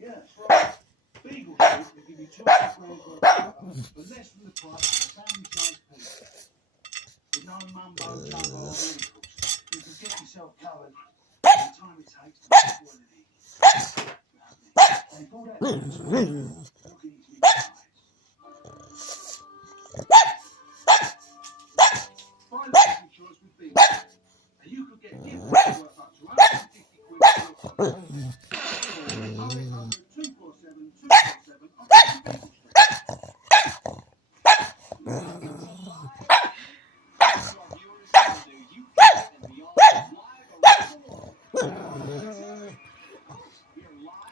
Yeah, that's right. Beagle Street will give you 200 grams worth of butter for less than the price of a family-sized pizza. With no mumbo jumbo or wrinkles, you can get yourself covered in the time it takes to make quality. And for that, look at his big eyes. Buy life insurance with Beagle. And you could get gift worth up to 150 quid for your policy.